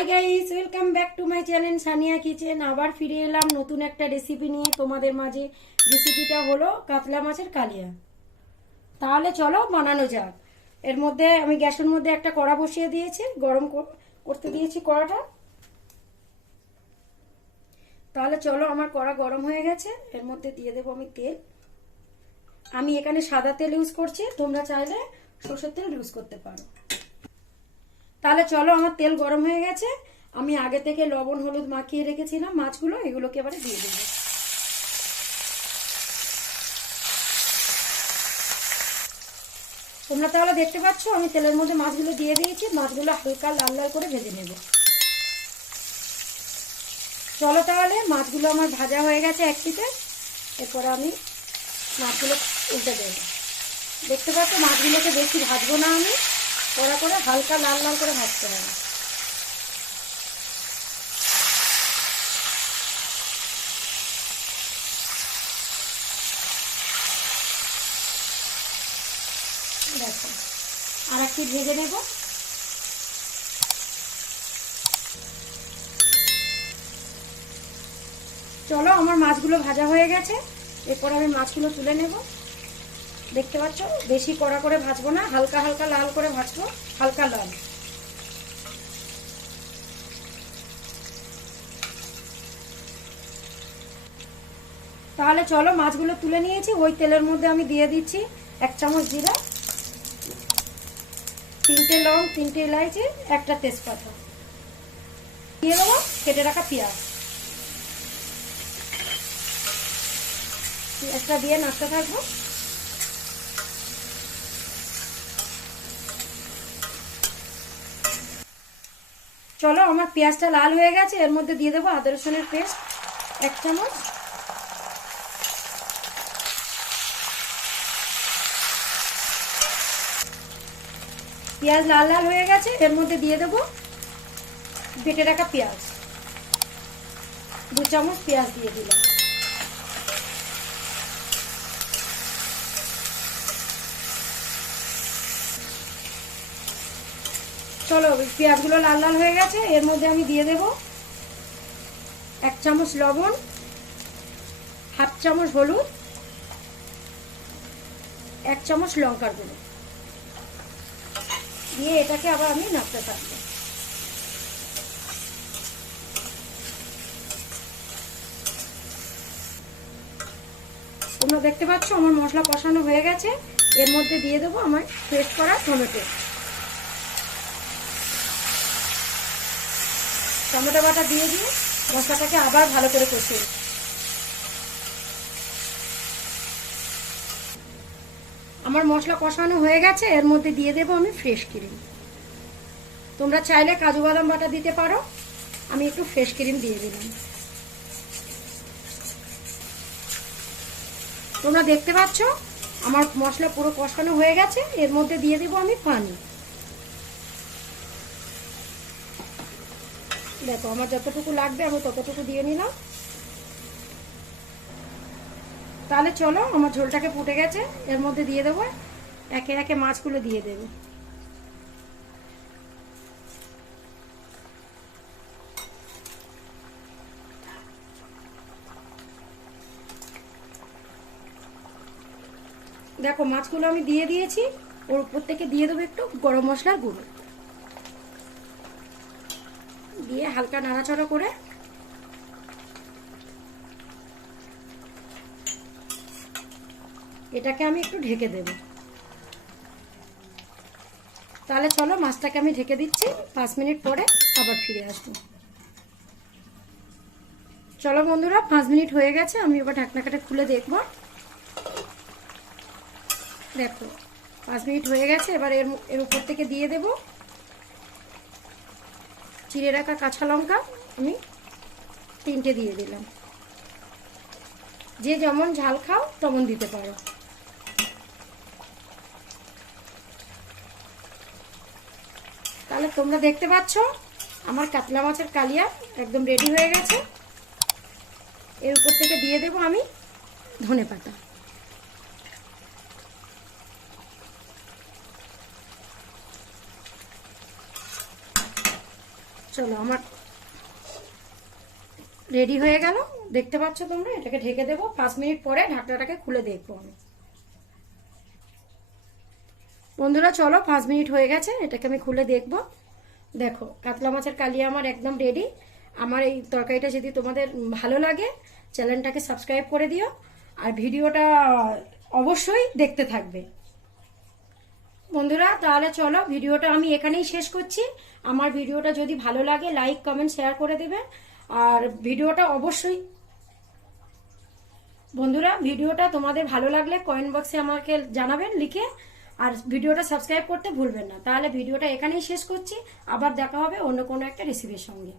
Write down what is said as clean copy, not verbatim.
Hi guys, welcome back to my channel Sania kitchen. আবার ফিরে এলাম নতুন একটা রেসিপি নিয়ে তোমাদের মাঝে। রেসিপিটা হলো কাতলা মাছের কালিয়া। তাহলে চলো বানানো যাক। এর মধ্যে আমি গ্যাসের মধ্যে একটা কড়া বসিয়ে দিয়েছি, গরম করতে দিয়েছি কড়াটা। তাহলে চলো, আমার কড়া গরম হয়ে গেছে। এর মধ্যে দিয়ে দেবো আমি তেল। আমি এখানে সাদা তেল ইউজ করছি, তোমরা চাইলে সরষের তেল ইউজ করতে পারো। তাহলে চলো, আমার তেল গরম হয়ে গেছে। আমি আগে থেকে লবণ হলুদ মাখিয়ে রেখেছিলাম মাছগুলো, এগুলোকে এবারে দিয়ে দেবো। তোমরা তাহলে দেখতে পাচ্ছ আমি তেলের মধ্যে মাছগুলো দিয়ে দিয়েছি। মাছগুলো হালকা লাল লাল করে ভেজে নেব। চলো তাহলে, মাছগুলো আমার ভাজা হয়ে গেছে এক পিঠে। এরপরে আমি মাছগুলো উল্টে দেব। দেখতে পাচ্ছ মাছগুলোকে বেশি ভাজবো না, আমি কড়া করে হালকা লাল লাল করে ভাজতে হবে। দেখো, আর একটু ভেজে নেব। চলো, আমার মাছগুলো ভাজা হয়ে গেছে। এরপর আমি মাছগুলো তুলে নেব। দেখতে পাচ্ছ বেশি কড়া করে ভাজবো না, হালকা হালকা লাল করে ভাজবো, হালকা লাল। তাহলে চলো, মাছগুলো তুলে নিয়েছি। ওই তেলের মধ্যে আমি দিয়ে দিচ্ছি 1 চামচ জিরা, 3টে লং, 3টে এলাইচি, একটা তেজপাতা। দিয়ে দেবো কেটে রাখা পেঁয়াজ। পেঁয়াজটা দিয়ে নাড়তে থাকবো। চলো, আমার পেঁয়াজটা লাল হয়ে গেছে। এর মধ্যে দিয়ে দেবো আদা রসুনের পেস্ট 1 চামচ। পেঁয়াজ লাল লাল হয়ে গেছে। এর মধ্যে দিয়ে দেবো বেটে রাখা পেঁয়াজ, 2 চামচ পেঁয়াজ দিয়ে দিলাম। চলো, পেঁয়াজগুলো লাল লাল হয়ে গেছে। এর মধ্যে আমি দিয়ে দেব 1 চামচ লবণ, 1/2 চামচ হলুদ, 1 চামচ লঙ্কার গুঁড়ো দিয়ে এটাকে আবার আমি নাড়তে থাকবো। তোমরা দেখতে পাচ্ছ আমার মশলা কষানো হয়ে গেছে। এর মধ্যে দিয়ে দেবো আমার পেস্ট করা টমেটো বাটা দিয়ে মশলাটাকে আবার ভালো করে কষিয়ে। আমার মশলা কষানো হয়ে গেছে। এর মধ্যে দিয়ে দেবো আমি ফ্রেশ ক্রিম। তোমরা চাইলে কাজু বাদাম বাটা দিতে পারো, আমি একটু ফ্রেশ ক্রিম দিয়ে দিলাম। তোমরা দেখতে পাচ্ছ আমার মশলা পুরো কষানো হয়ে গেছে। এর মধ্যে দিয়ে দেবো আমি পানি। দেখো, আমার যতটুকু লাগবে আমি ততটুকু দিয়ে নিলাম। তাহলে চলো, আমার ঝোলটাকে ফুটে গেছে। এর মধ্যে দিয়ে দেবো একে একে মাছগুলো দিয়ে দেবো। দেখো, মাছগুলো আমি দিয়ে দিয়েছি। ওর উপর থেকে দিয়ে দেবো একটু গরম মশলার গুঁড়ো দিয়ে হালকা নাড়াচাড়া করে এটাকে আমি একটু ঢেকে দেব। তাহলে চলো, মাছটাকে আমি ঢেকে দিচ্ছি। 5 মিনিট পরে আবার ফিরে আসবো। চলো বন্ধুরা, 5 মিনিট হয়ে গেছে। আমি এবার ঢাকনাটা খুলে দেখবো। দেখো, 5 মিনিট হয়ে গেছে। এবার এর উপর থেকে দিয়ে দেব চিড়ে রাখা কাঁচা লঙ্কা। আমি 3টে দিয়ে দিলাম। যে যেমন ঝাল খাও তেমন দিতে পারো। তাহলে তোমরা দেখতে পাচ্ছ আমার কাতলা মাছের কালিয়া একদম রেডি হয়ে গেছে। এর উপর থেকে দিয়ে দেব আমি ধনেপাতা। চলো আমার রেডি হয়ে গেল, দেখতে পাচ্ছ তোমরা। এটাকে ঢেকে দেবো, 5 মিনিট পরে ঢাকনাটাকে খুলে দেখবো আমি। বন্ধুরা চলো 5 মিনিট হয়ে গেছে, এটাকে আমি খুলে দেখবো। দেখো কাতলা মাছের কালিয়া আমার একদম রেডি। আমার এই তরকারিটা যদি তোমাদের ভালো লাগে চ্যানেলটাকে সাবস্ক্রাইব করে দিও, আর ভিডিওটা অবশ্যই দেখতে থাকবে। বন্ধুরা তাহলে চলো ভিডিওটা আমি এখানেই শেষ করছি। আমার ভিডিওটা যদি ভালো লাগে লাইক কমেন্ট শেয়ার করে দেবে। আর ভিডিওটা অবশ্যই বন্ধুরা ভিডিওটা তোমাদের ভালো লাগলে কমেন্ট বক্সে আমাকে জানাবেন লিখে। আর ভিডিওটা সাবস্ক্রাইব করতে ভুলবেন না। তাহলে ভিডিওটা এখানেই শেষ করছি, আবার দেখা হবে অন্য কোনো একটা রেসিপির সঙ্গে।